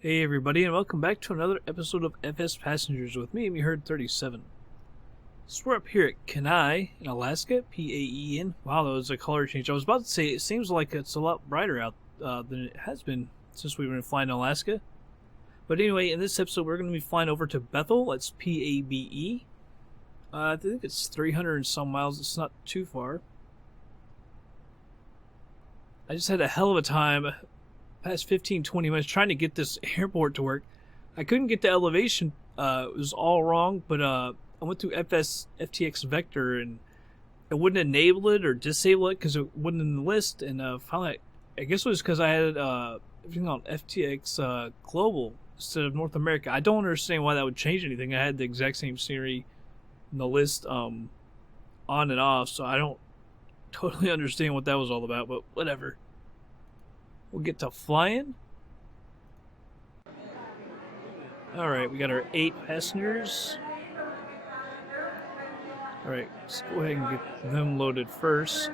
Hey everybody, and welcome back to another episode of FsPassengers with me, Heard37. So we're up here at Kenai in Alaska, PAEN. Wow, that was a color change. I was about to say, it seems like it's a lot brighter out than it has been since we've been flying in Alaska. But anyway, in this episode, we're going to be flying over to Bethel. That's PABE. I think it's 300 and some miles. It's not too far. I just had a hell of a time past 15-20 minutes trying to get this airport to work. I couldn't get the elevation. It was all wrong, but I went through FSX Vector and it wouldn't enable it or disable it because it wasn't in the list. And finally, I guess it was because I had everything on FTX Global instead of North America. I don't understand why that would change anything. I had the exact same scenery in the list on and off, so I don't totally understand what that was all about, but whatever. We'll get to flying. Alright, we got our 8 passengers. Alright, let's go ahead and get them loaded first.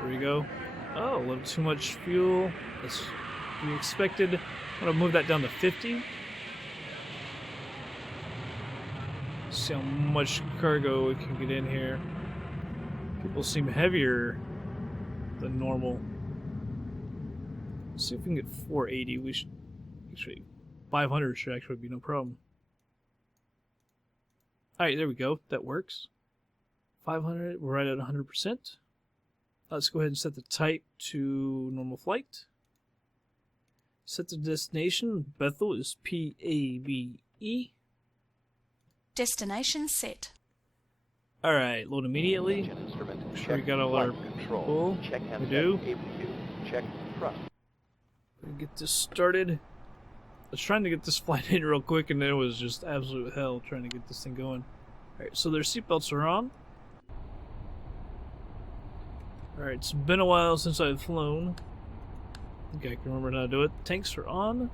There we go. Oh, a little too much fuel. That's to be expected. I'm going to move that down to 50. See how much cargo we can get in here. People seem heavier than normal. Let's see if we can get 480. We should actually 500 should actually be no problem. Alright, there we go. That works. 500, we're right at 100%. Let's go ahead and set the type to normal flight. Set the destination. Bethel is PABE. Destination set. Alright, load immediately. Make sure we got all our people. We do. Check front. Get this started. I was trying to get this flight in real quick and then it was just absolute hell trying to get this thing going. Alright, so their seatbelts are on. Alright, it's been a while since I've flown. I think I can remember how to do it. Tanks are on.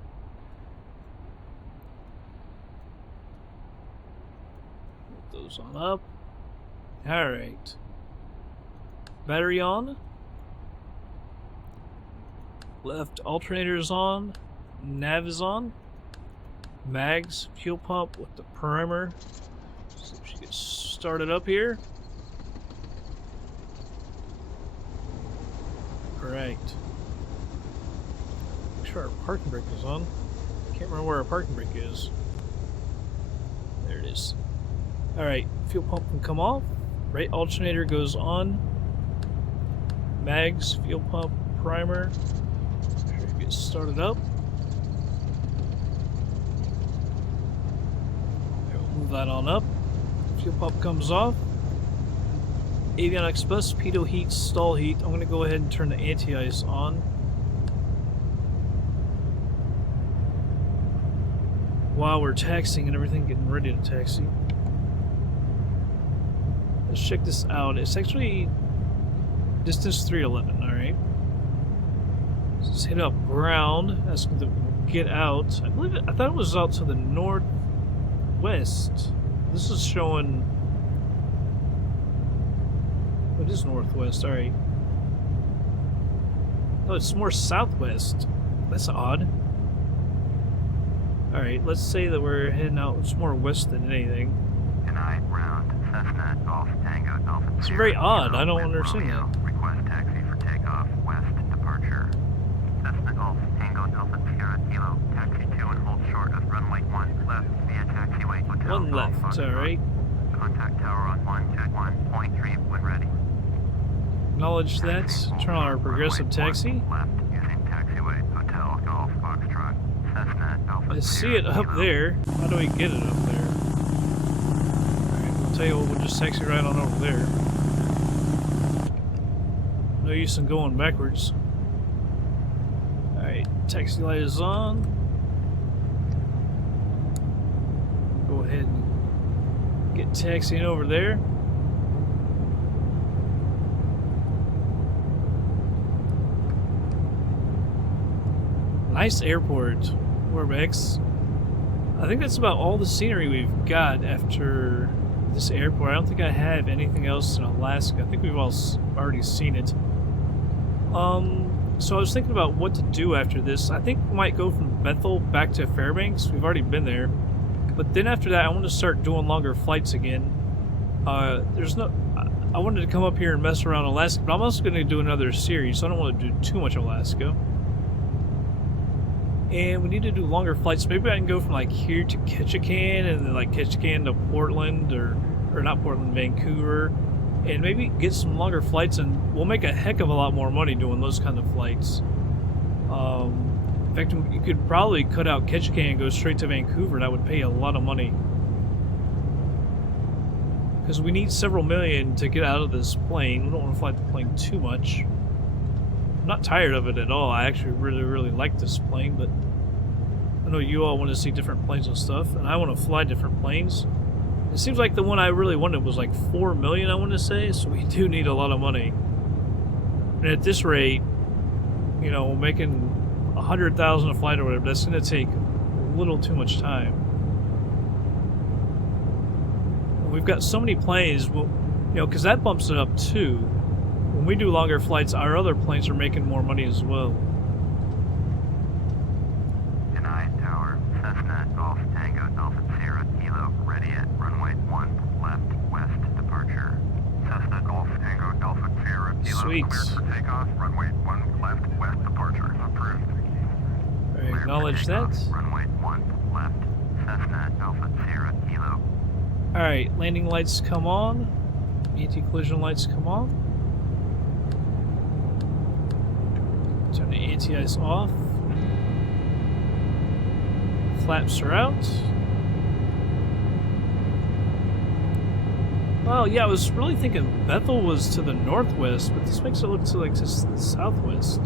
Put those on up. Alright. Battery on. Left alternator is on. Nav is on. Mags, fuel pump with the primer. See if she gets started up here. Alright. Make sure our parking brake is on. Can't remember where our parking brake is. There it is. Alright, fuel pump can come off. Right alternator goes on. Mags, fuel pump, primer. Make sure it gets started up. Move that on up. Fuel pump comes off. Avionics bus, pitot heat, stall heat. I'm going to go ahead and turn the anti-ice on. While we're taxiing and everything, getting ready to taxi. Let's check this out. It's actually distance 311, alright. Let's hit up ground. Ask them to get out. I thought it was out to the northwest. This is showing. It is northwest, alright. Oh, it's more southwest. That's odd. Alright, let's say that we're heading out. It's more west than anything. Kenai round Cessna Golf Tango Alpha. It's very odd. I don't understand that. Request taxi for takeoff west departure. Cessna Golf Tango Alpha Sierra Kilo. Taxi 2 and hold short of runway 1 left via taxiway hotel. One left, alright. Contact tower on 121.3 when ready. Acknowledge that. Turn on our progressive taxi. Left using taxiway hotel Golf Foxtrot. Cessna Alpha. I see it up there. How do we get it up there? Alright, we'll tell you what, we'll just taxi right on over there. No use in going backwards. Alright, taxi light is on. Go ahead and get taxiing over there. Nice airport, Warbex. I think that's about all the scenery we've got after this airport. I don't think I have anything else in Alaska. I think we've all already seen it. So I was thinking about what to do after this. I think we might go from Bethel back to Fairbanks. We've already been there. But then after that, I want to start doing longer flights again. I wanted to come up here and mess around Alaska, but I'm also going to do another series, so I don't want to do too much Alaska. And we need to do longer flights. Maybe I can go from like here to Ketchikan, and then like Ketchikan to Portland, or not Portland, Vancouver, and maybe get some longer flights, and we'll make a heck of a lot more money doing those kind of flights. In fact, you could probably cut out Ketchikan and go straight to Vancouver. That would pay a lot of money. Because we need several million to get out of this plane. We don't want to fly the plane too much. I'm not tired of it at all. I actually really, really like this plane, but I know you all want to see different planes and stuff, and I want to fly different planes. It seems like the one I really wanted was like 4 million, I want to say, so we do need a lot of money. And at this rate, you know, making 100,000 a flight or whatever, that's going to take a little too much time. We've got so many planes, well, you know, because that bumps it up too. When we do longer flights, our other planes are making more money as well. Kenai Tower, Cessna Golf Tango Alpha Sierra Kilo, ready at runway 1 left west departure. Cessna Golf Tango Alpha Sierra Kilo, Sweet. cleared for takeoff. Runway 1 left west departure. Approved. I acknowledge that. Runway 1 left, Cessna Alpha Sierra Kilo. Alright, landing lights come on. Anti-collision lights come on. Turn the anti-ice off. Flaps are out. Well, yeah, I was really thinking Bethel was to the northwest, but this makes it look to like just the southwest.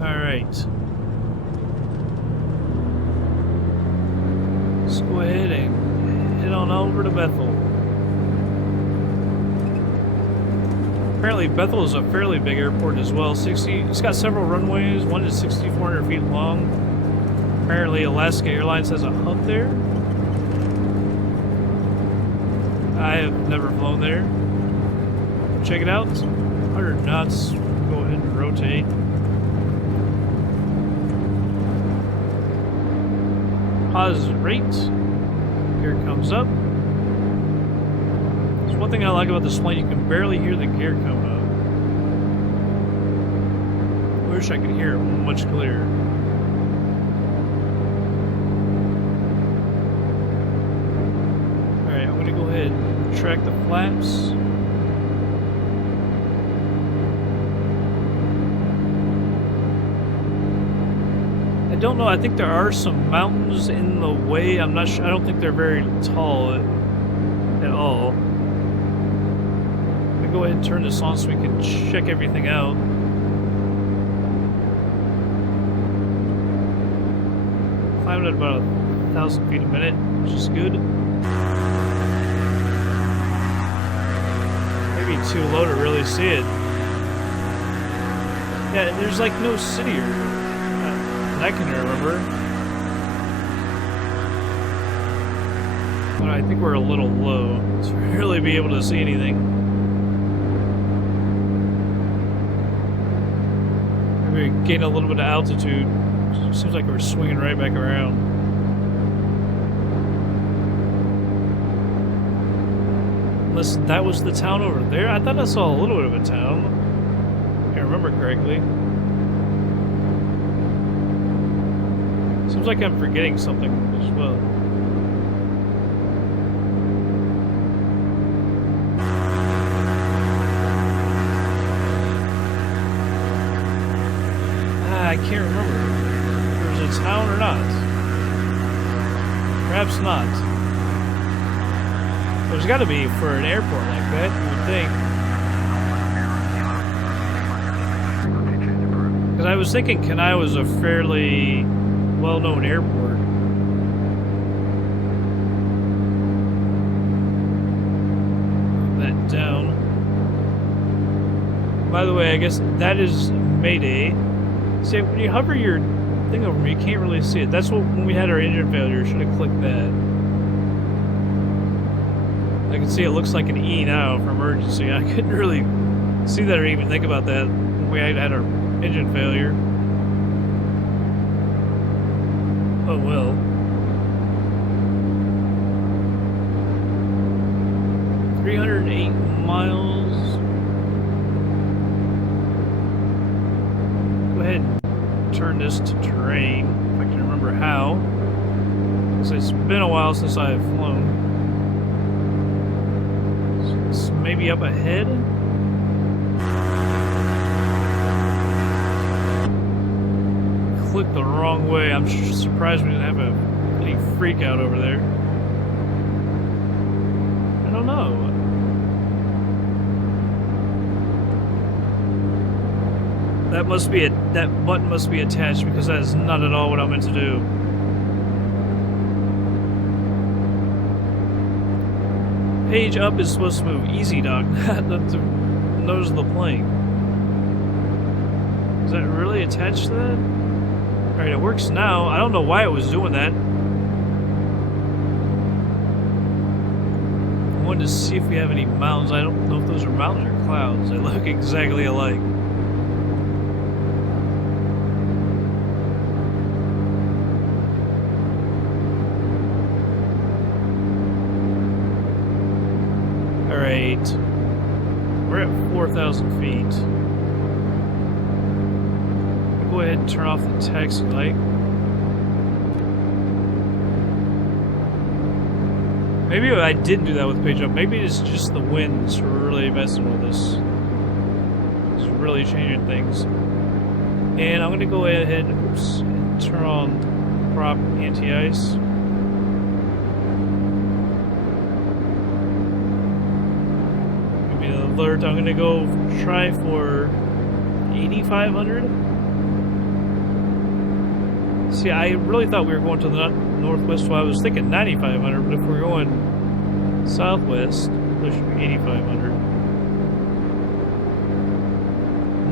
Alright. Let's go ahead and head on over to Bethel. Apparently Bethel is a fairly big airport as well. It's got several runways. One is 6,400 feet long. Apparently Alaska Airlines has a hub there. I have never flown there. Check it out. 100 knots. Go ahead and rotate. Positive rate. Gear comes up. There's one thing I like about this plane, you can barely hear the gear coming up. I wish I could hear it much clearer. Alright, I'm gonna go ahead and retract the flaps. I don't know, I think there are some mountains in the way. I'm not sure, I don't think they're very tall at all. I'm gonna go ahead and turn this on so we can check everything out. Climbing at about 1,000 feet a minute, which is good. Maybe too low to really see it. Yeah, there's like no city or I can remember. But I think we're a little low to really be able to see anything. Maybe we gain a little bit of altitude. Seems like we're swinging right back around. Unless that was the town over there. I thought I saw a little bit of a town. If I remember correctly. Seems like I'm forgetting something as well. I can't remember if there's a town or not. Perhaps not. There's got to be for an airport like that, you would think. Because I was thinking Kenai was a fairly well-known airport. That down. By the way, I guess that is Mayday. See, when you hover your thing over me, you can't really see it. That's what when we had our engine failure. Should have clicked that. I can see it looks like an E now for emergency. I couldn't really see that or even think about that when we had our engine failure. Oh well. $308 miles. Go ahead and turn this to terrain, if I can remember how. Because it's been a while since I've flown. So it's maybe up ahead? Clicked the wrong way. I'm surprised we didn't have any freak out over there. I don't know. That button must be attached because that is not at all what I meant to do. Page up is supposed to move EZDok, not the nose of the plane. Is that really attached to that? Alright, it works now. I don't know why it was doing that. I wanted to see if we have any mountains. I don't know if those are mountains or clouds. They look exactly alike. Alright. We're at 4,000 feet. Go ahead and turn off the taxi light. Maybe I didn't do that with page up. Maybe it's just the winds really messing with us. It's really changing things. And I'm going to go ahead and turn on prop anti-ice. Give me an alert. I'm going to go try for 8,500. See, I really thought we were going to the northwest, so I was thinking 9,500, but if we're going southwest, there should be 8,500.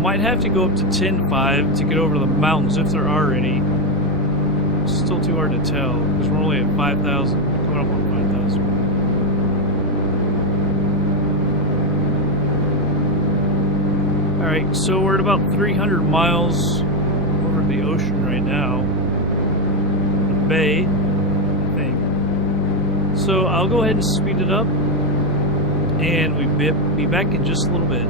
Might have to go up to 10.5 to get over the mountains, if there are any. It's still too hard to tell, because we're only at 5,000, coming up on 5,000. Alright, so we're at about 300 miles over the ocean right now. Bay, I think. So I'll go ahead and speed it up, and we'll be back in just a little bit.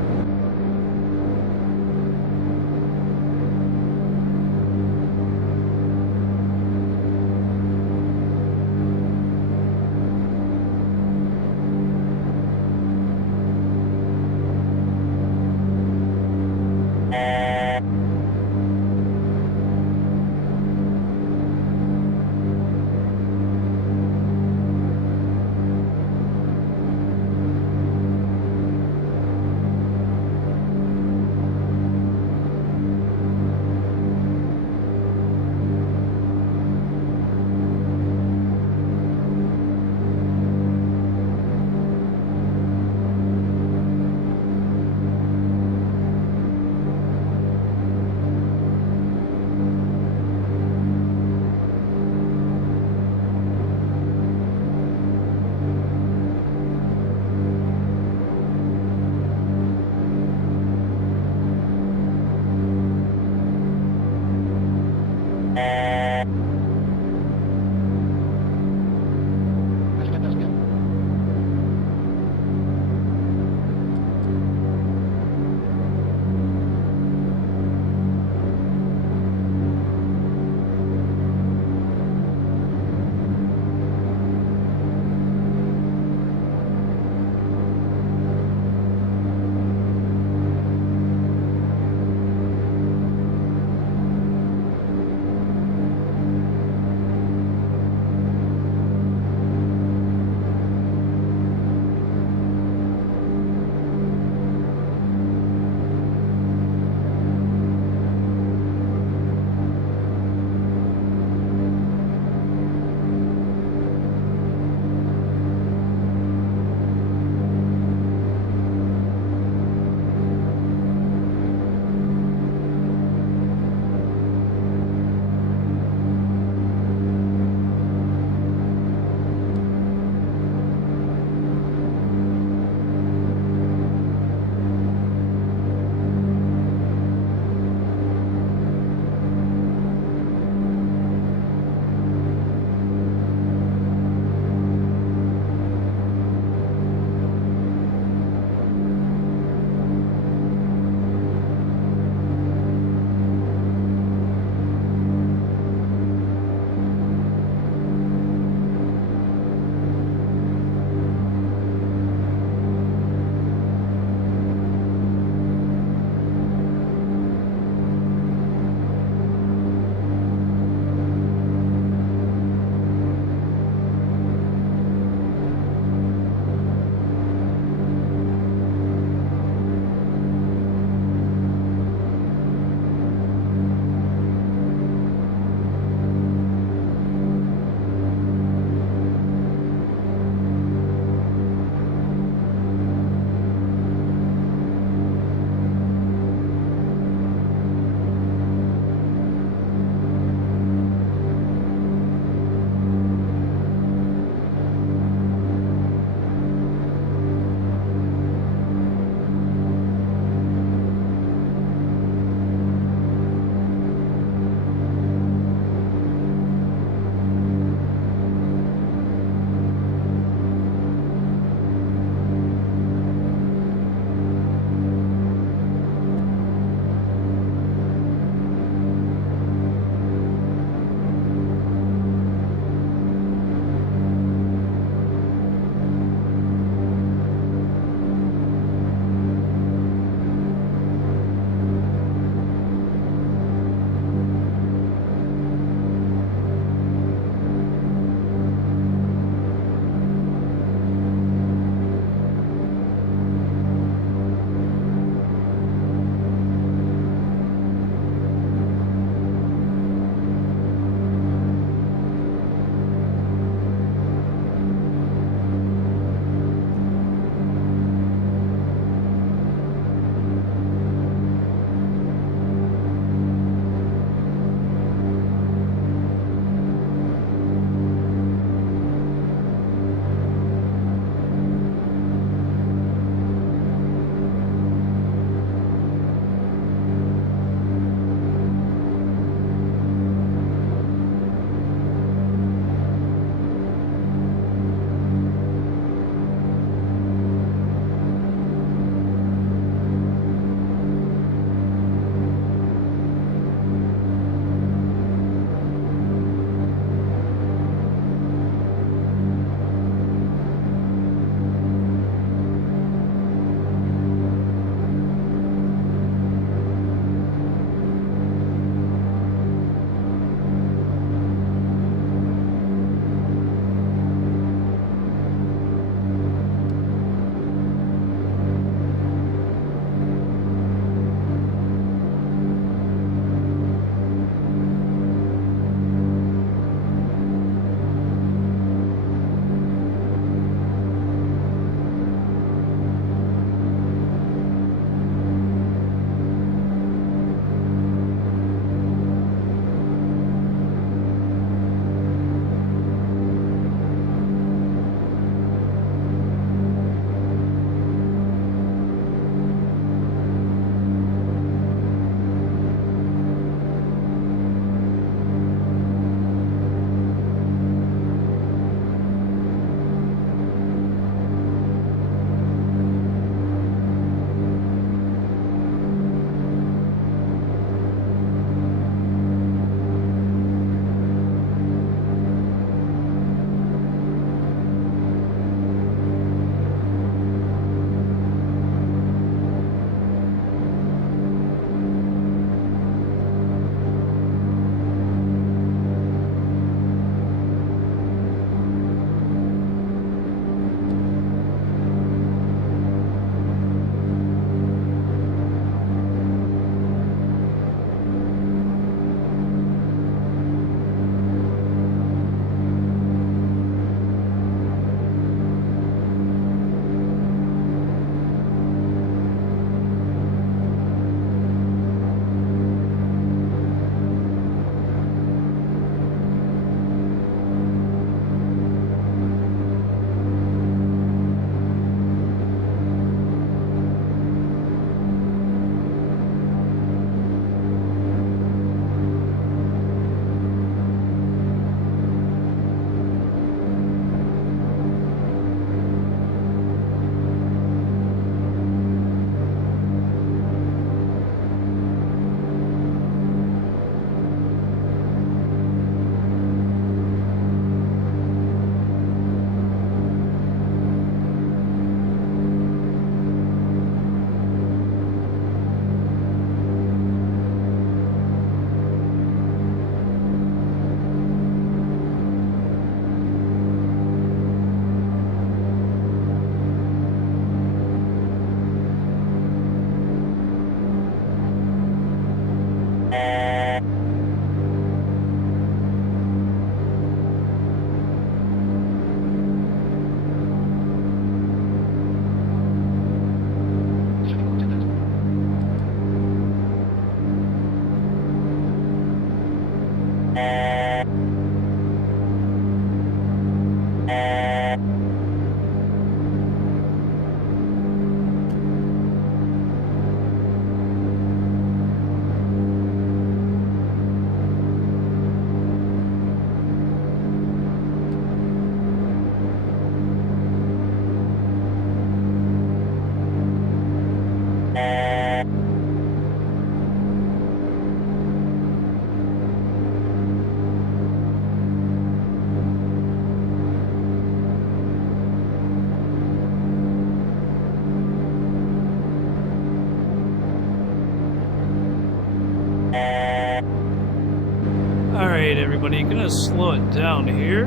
everybody. Gonna slow it down here.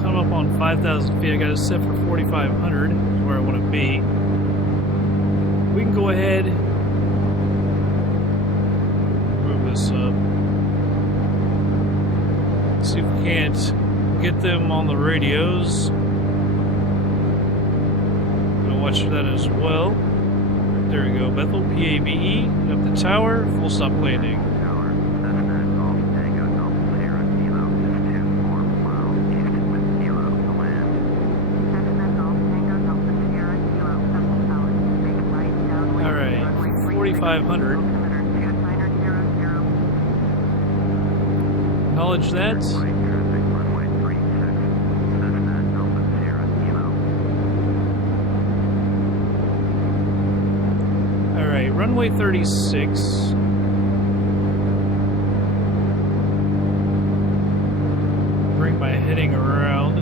Come up on 5,000 feet. I got it set for 4,500. Is where I want to be. We can go ahead. Move this up. See if we can't get them on the radios. Gonna watch that as well. There we go. Bethel, PABE, up the tower, full stop landing. Tower, Cessna Golf Tango Delta Sierra Kilo is 24 miles east with Kilo to land. Cessna Golf Tango Delta Sierra Kilo, Bethel Tower, make right downwind. Alright, 4,500. Acknowledge that. Runway 36, Cessna Delta Sierra Kilo. Alright, runway 36. Bring my heading around.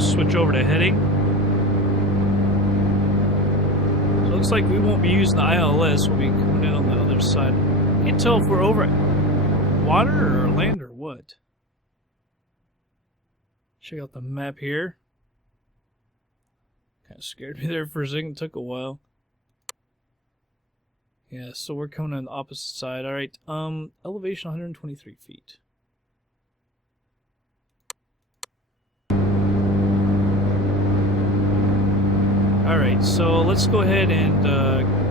Switch over to heading. So it looks like we won't be using the ILS, we'll be coming in on the other side. Can't tell if we're over water or land or what. Check out the map here. Kind of scared me there for a second. Took a while. Yeah, so we're coming on the opposite side. All right. Elevation 123 feet. All right. So let's go ahead and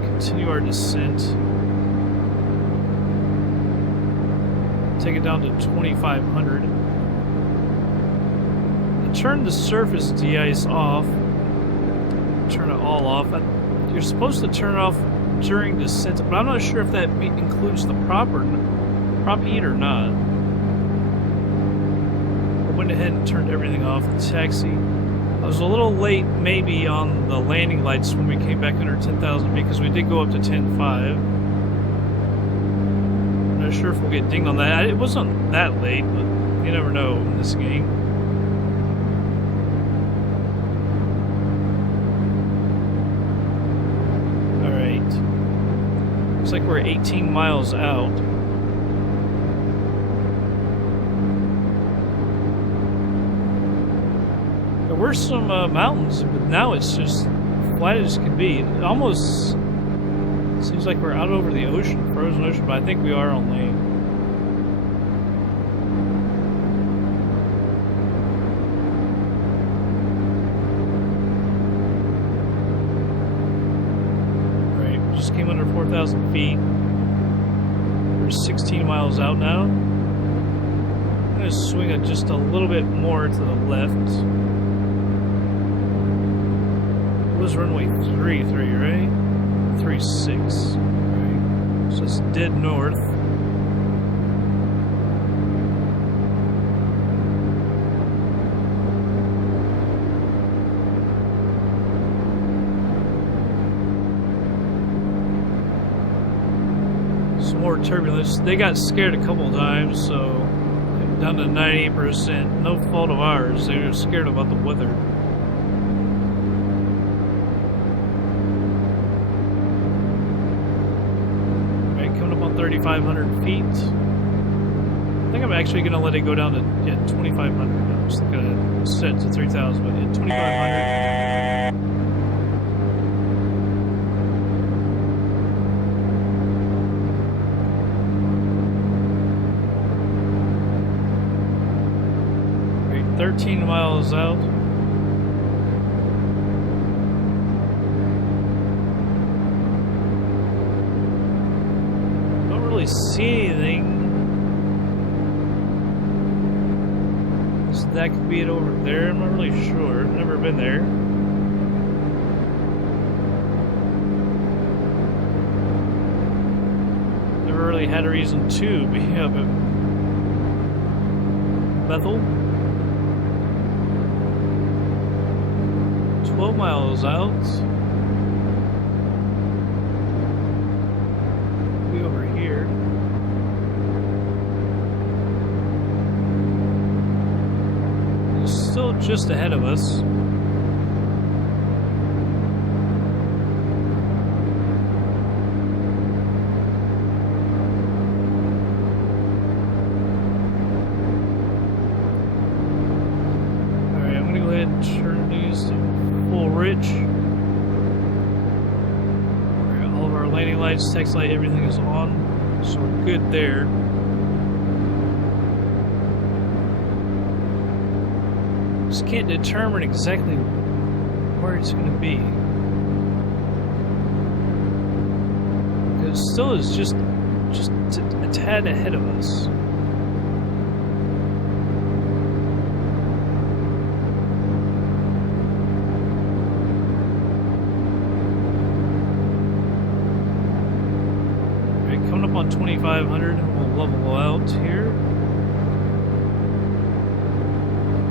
continue our descent. Take it down to 2,500. I turned the surface de-ice off. Turn it all off. You're supposed to turn it off during descent, but I'm not sure if that includes the prop heat or not. I went ahead and turned everything off. The taxi. I was a little late maybe on the landing lights when we came back under 10,000 feet because we did go up to 10.5. Not sure if we'll get dinged on that. It wasn't that late, but you never know in this game. Alright. Looks like we're 18 miles out. There were some mountains, but now it's just flat as can be. It almost seems like we're out over the ocean, frozen ocean, but I think we are on land. Alright, we just came under 4,000 feet. We're 16 miles out now. I'm going to swing it just a little bit more to the left. It was runway 33, right? 36. Right. So it's dead north. Some more turbulence. They got scared a couple times, so down to 98%. No fault of ours. They were scared about the weather. Right, coming up on 3,500 feet. I think I'm actually going to let it go down to 2,500. I'm just going to set it to 3,000, but 2,500. Right, 13 miles out. Don't really see anything. That could be it over there. I'm not really sure. Never been there. Never really had a reason to be up at Bethel. 12 miles out. Be over here. Still just ahead of us. turn these to full rich. Alright, all of our landing lights, text light, everything is on, so we're good there. Just can't determine exactly where it's going to be. Because it still is just a tad ahead of us. Alright, coming up on 2,500, we'll level out here.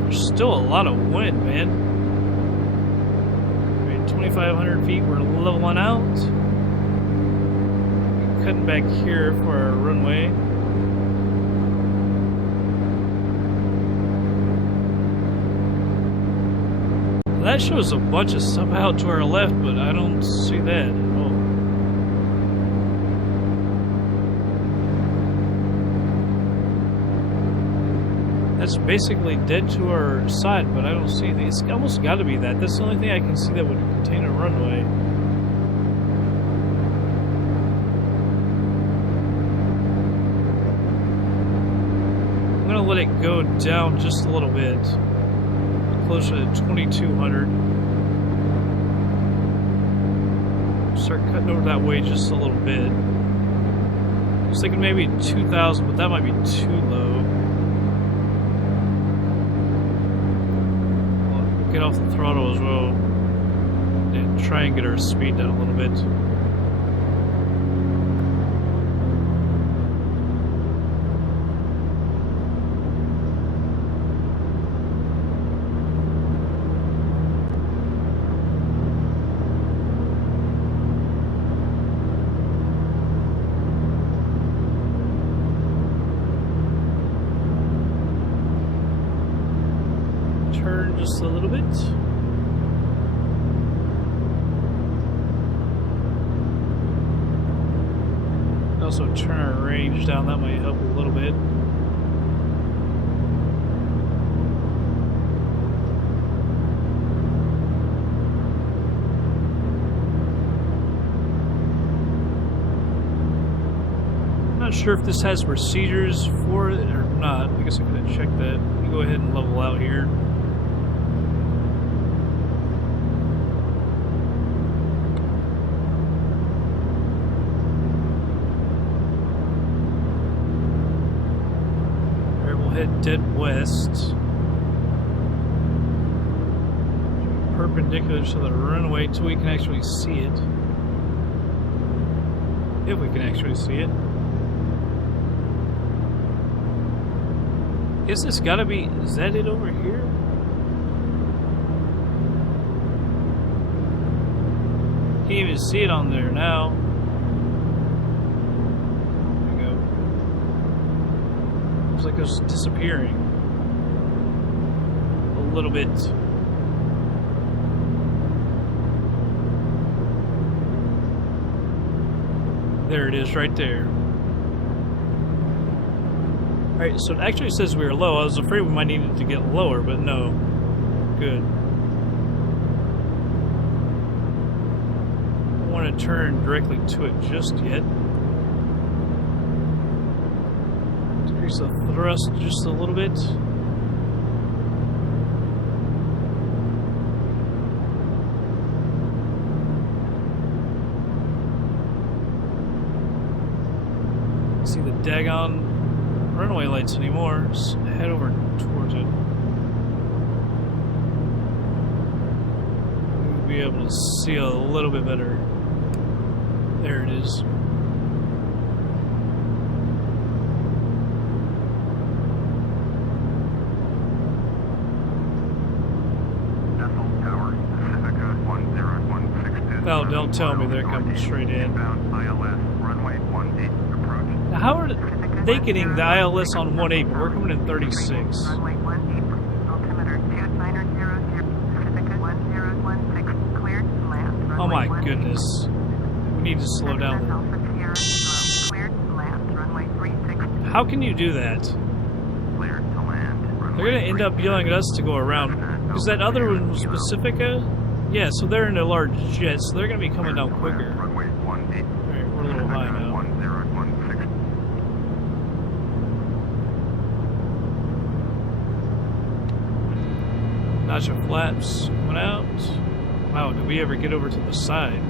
There's still a lot of wind, man. Alright, 2,500 feet, we're leveling out. Cutting back here for our runway. That shows a bunch of stuff out to our left, but I don't see that at all. That's basically dead to our side, but I don't see anything. It's almost got to be that. That's the only thing I can see that would contain a runway. I'm going to let it go down just a little bit. Closer to 2,200. Start cutting over that way just a little bit. I was thinking maybe 2,000, but that might be too low. Get off the throttle as well and try and get our speed down a little bit. Turn just a little bit. Also turn our range down, that might help a little bit. I'm not sure if this has procedures for it or not. I guess I could have checked that. Let me go ahead and level out here. Head dead west, perpendicular to the runway until we can actually see it. If we can actually see it. Is this gotta be, is that it over here? Can't even see it on there now. Like it's disappearing a little bit. There it is, right there. Alright, so it actually says we were low. I was afraid we might need it to get lower, but no. Good. I don't want to turn directly to it just yet. Increase the thrust just a little bit. See the daggone runway lights anymore. Just head over towards it. We'll be able to see a little bit better. There it is. Oh, don't tell me they're coming straight in. Now, how are they getting the ILS on 1.8, but we're coming in 36? Oh my goodness. We need to slow down. How can you do that? They're going to end up yelling at us to go around. Because that other one was Pacifica? Yeah, so they're in a large jet, so they're going to be coming down quicker. Runway 18. Alright, we're a little high now. 1016. Notch of flaps coming out. Wow, did we ever get over to the side?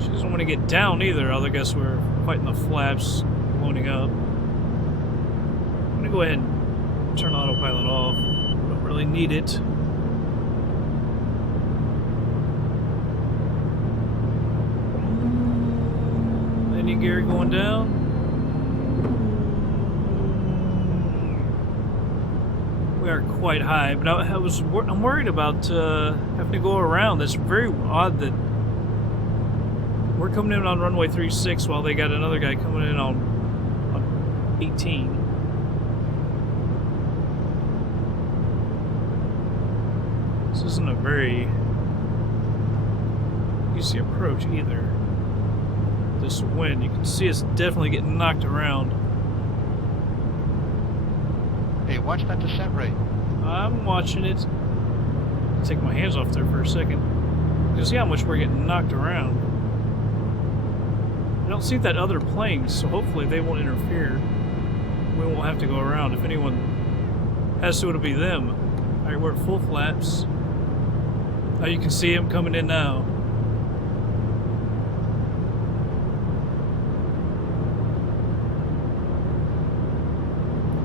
She doesn't want to get down either, I guess we're fighting the flaps, loading up. I'm going to go ahead and turn autopilot off. Don't really need it. Landing gear going down. We are quite high, but I'm worried about having to go around. That's very odd that we're coming in on runway 36 while they got another guy coming in on 18. This isn't a very easy approach either. This wind, you can see us definitely getting knocked around. Hey, watch that descent rate. I'm watching it. Take my hands off there for a second. You can see how much we're getting knocked around. I don't see that other plane, so hopefully they won't interfere. We won't have to go around. If anyone has to, it'll be them. Alright, we're at full flaps. Oh, you can see him coming in now.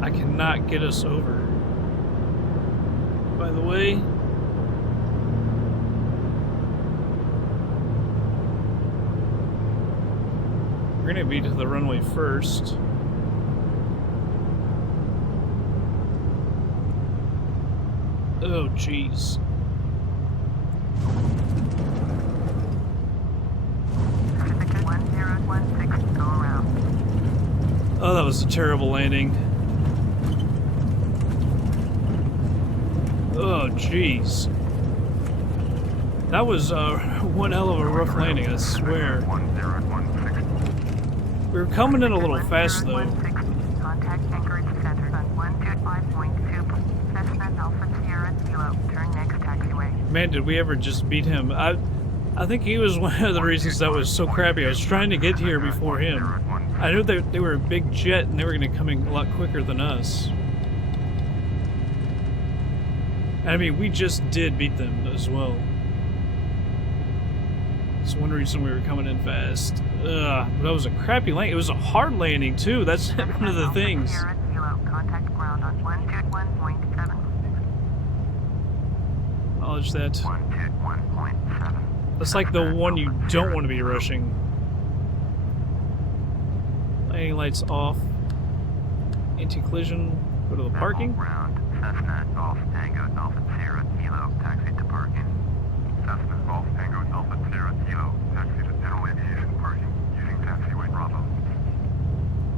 I cannot get us over. By the way, we're going to be to the runway first. Oh, jeez. Pacifica 1016, go around. Oh, that was a terrible landing. Oh, jeez. That was one hell of a rough landing, I swear. 1016. We were coming in a little fast, though. 1016, contact anchorage center on 125.2. Cessna Alpha Sierra Kilo, turn next taxiway. Man, did we ever just beat him. I think he was one of the reasons that was so crappy. I was trying to get here before him. I knew they were a big jet and they were going to come in a lot quicker than us. I mean, we just did beat them as well. That's one reason we were coming in fast. Ugh, that was a crappy landing. It was a hard landing, too. That's one of the things. Sierra Kilo, contact ground on 121.7. Acknowledge that. 121.7. That's like the one you don't want to be rushing. Landing lights off. Anti-collision. Go to the parking. Ground. Cessna Golf Tango Alpha Sierra Kilo, taxi to parking. Cessna Golf Tango Alpha Sierra Kilo, taxi to general aviation parking using taxiway Bravo.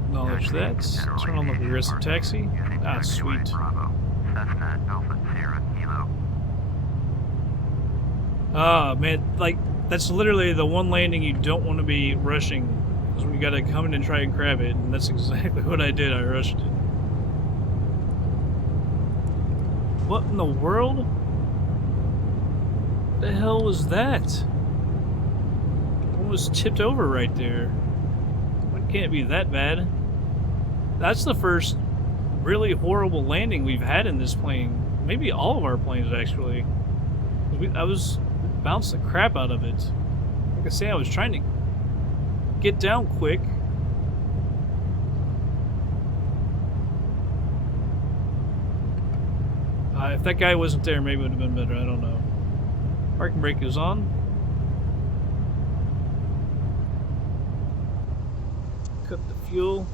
Acknowledge that. Turn on the progressive taxi. Ah, sweet. Bravo. Cessna Alpha Sierra Kilo. Ah, man, like, that's literally the one landing you don't want to be rushing. Is when you gotta come in and try and grab it, and that's exactly what I did. I rushed it. What in the world? What the hell was that? One was tipped over right there. It can't be that bad. That's the first really horrible landing we've had in this plane. Maybe all of our planes, actually. I was bounced the crap out of it. Like I say, I was trying to get down quick. If that guy wasn't there, maybe it would have been better. I don't know. Parking brake is on. Cut the fuel.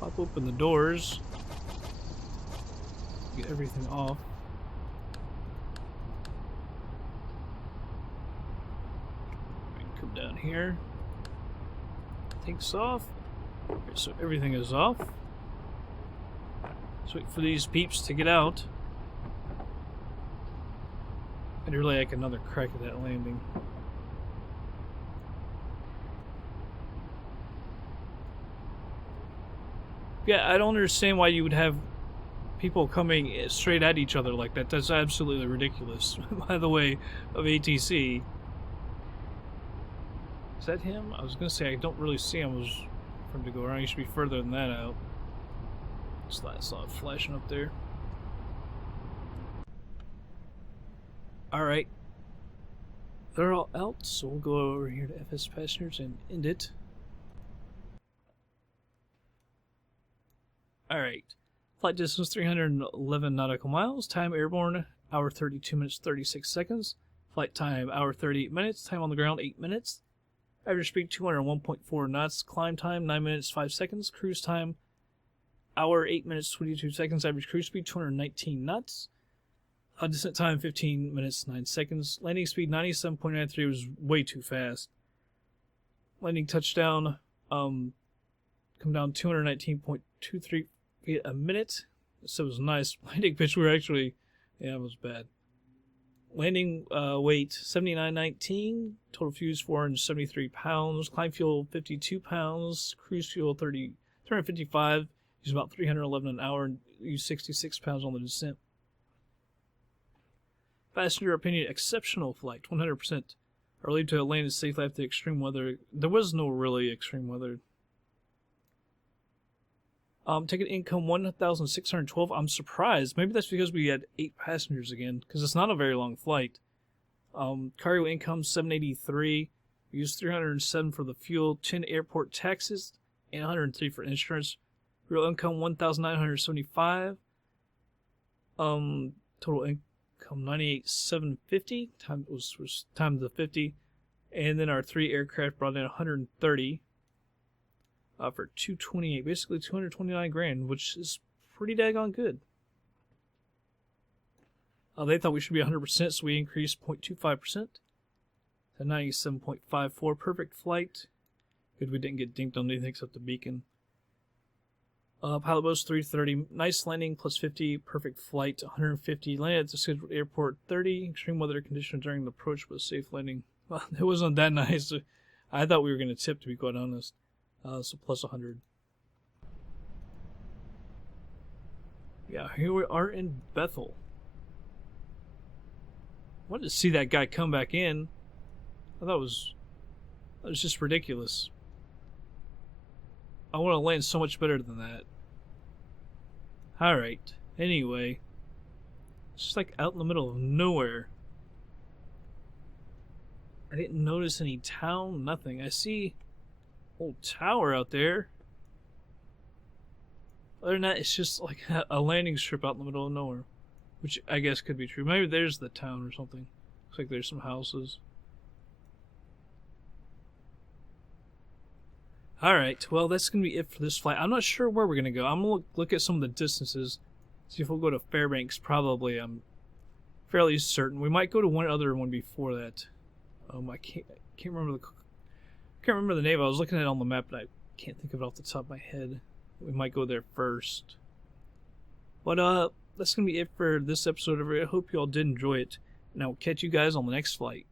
Pop open the doors. Get everything off. Come down here. Takes off. Okay, so everything is off. Let's wait for these peeps to get out. I'd really like another crack at that landing. Yeah, I don't understand why you would have people coming straight at each other like that. That's absolutely ridiculous. By the way, of ATC. Is that him? I was gonna say I don't really see him. I was for him to go around. He should be further than that out. Just I saw it flashing up there. Alright. They're all out, so we'll go over here to FsPassengers and end it. Alright. Flight distance 311 nautical miles. Time airborne, hour 32 minutes 36 seconds. Flight time, hour 38 minutes. Time on the ground, 8 minutes. Average speed, 201.4 knots. Climb time, 9 minutes 5 seconds. Cruise time, hour 8 minutes 22 seconds. Average cruise speed, 219 knots. Descent time, 15 minutes 9 seconds. Landing speed, 97.93, was way too fast. Landing touchdown, come down 219.23 feet a minute. So it was nice. Landing pitch, we were actually, yeah, it was bad. Landing weight, 79.19. Total fuel, 473 pounds. Climb fuel, 52 pounds. Cruise fuel, 355. Use about 311 an hour and use 66 pounds on the descent. Passenger opinion, exceptional flight, 100%. Are relieved to have landed safely after extreme weather. There was no really extreme weather. Ticket income 1,612. I'm surprised. Maybe that's because we had 8 passengers again, because it's not a very long flight. Cargo income 783. We used 307 for the fuel, 10 airport taxes, and 103 for insurance. Real income 1,975. Total income 98,750. Time was time to 50, and then our 3 aircraft brought in 130. For 228, basically 229 grand, which is pretty daggone good. They thought we should be 100%, so we increased 0.25% to 97.54. Perfect flight. Good we didn't get dinked on anything except the beacon. Pilot Bose 330, nice landing, plus 50, perfect flight, 150. Landed at the scheduled airport, 30. Extreme weather conditions during the approach, but safe landing. Well, it wasn't that nice. I thought we were going to tip, to be quite honest. So plus 100. Yeah, here we are in Bethel. I wanted to see that guy come back in. I thought that was just ridiculous. I want to land so much better than that. Alright, anyway. It's just like out in the middle of nowhere. I didn't notice any town, nothing. I see old tower out there. Other than that, it's just like a landing strip out in the middle of nowhere, which I guess could be true. Maybe there's the town or something. Looks like there's some houses. Alright, well, that's going to be it for this flight. I'm not sure where we're going to go. I'm going to look at some of the distances. See if we'll go to Fairbanks. Probably, I'm fairly certain. We might go to one other one before that. I can't remember the name. I was looking at it on the map, and I can't think of it off the top of my head. We might go there first. But that's going to be it for this episode of it. I hope you all did enjoy it, and I will catch you guys on the next flight.